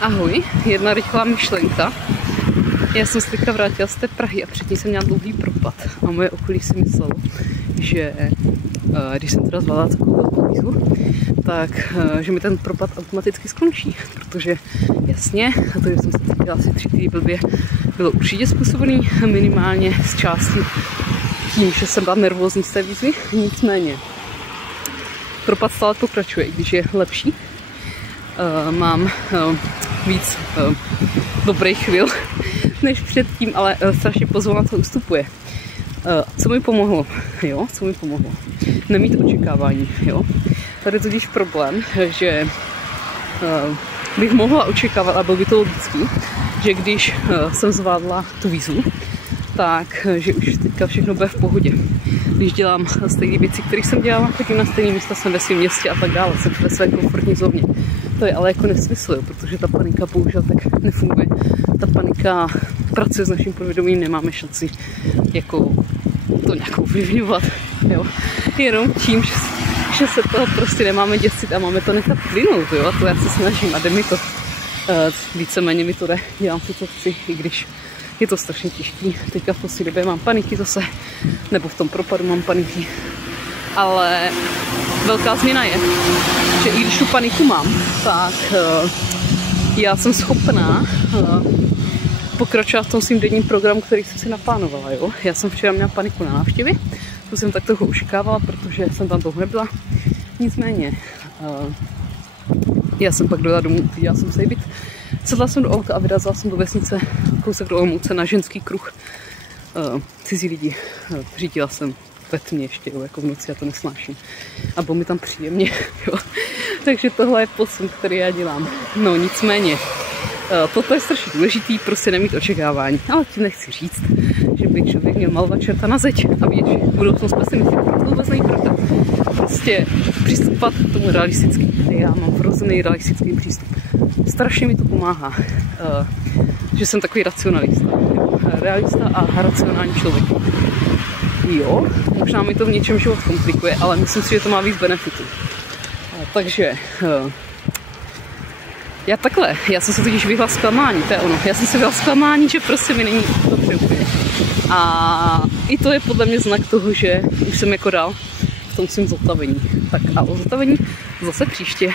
Ahoj, jedna rychlá myšlenka. Já jsem se teďka vrátila z té Prahy a předtím jsem měla dlouhý propad. A moje okolí si myslelo, že když jsem teda zvládla takovou velkou výzvu, tak že mi ten propad automaticky skončí. Protože jasně, a to, že jsem se cítila asi 3 týdny blbě, bylo určitě způsobený minimálně z části tím, že jsem byla nervózní z té výzvy. Nicméně propad stále pokračuje, i když je lepší. Mám víc dobrých chvil než předtím, ale strašně pozvolna to ustupuje. Co mi pomohlo? Jo? Co mi pomohlo? Nemít očekávání. Jo? Tady totiž problém, že bych mohla očekávat, a byl by to logický, že když jsem zvládla tu výzvu, tak že už teďka všechno bude v pohodě. Když dělám stejné věci, které jsem dělala, chodím na stejné místa, jsem ve svém městě a tak dále, jsem ve své komfortní zóně. To je ale jako nesmysl, jo, protože ta panika bohužel tak nefunguje. Ta panika pracuje s naším podvědomím, nemáme šanci jako to nějak ovlivňovat. Jo. Jenom tím, že se toho prostě nemáme děsit a máme to nechat plynout. Jo. A to já se snažím a jde mi to. Víceméně mi to jde, dělám to, co chci, i když je to strašně těžký. Teďka v poslední době mám paniky zase, nebo v tom propadu mám paniky. Ale velká změna je, že i když tu paniku mám, tak já jsem schopná pokračovat v tom svým denním programu, který jsem si naplánovala. Jo? Já jsem včera měla paniku na návštěvě, to jsem tak trochu očekávala, protože jsem tam dlouho nebyla. Nicméně, já jsem pak dojela domů, uklidila jsem se byt, sedla jsem do auta a vyrazila jsem do vesnice, kousek do Olomouce na ženský kruh cizí lidi. Řídila jsem ve tmě ještě, jo, jako v noci, já to nesnáším. A bylo mi tam příjemně, jo. Takže tohle je posun, který já dělám. No nicméně, toto je strašně důležitý, prostě nemít očekávání. Ale tím nechci říct, že by člověk měl malovat čerta na zeď a vědět, že budoucnost pesimistický. To vůbec není pravda. Prostě přistupovat k tomu realisticky. Já mám vrozený realistický přístup. Strašně mi to pomáhá, že jsem takový racionalista. Jo. Realista a racionální člověk. Jo, možná mi to v něčem život komplikuje, ale myslím si, že to má víc benefitů. Takže já jsem se totiž vyhla zklamání, to je ono. Já jsem se vyhla zklamání, že prostě mi není dobře úplně. A i to je podle mě znak toho, že už jsem jako dál v tom svým zotavení. Tak a o zotavení zase příště.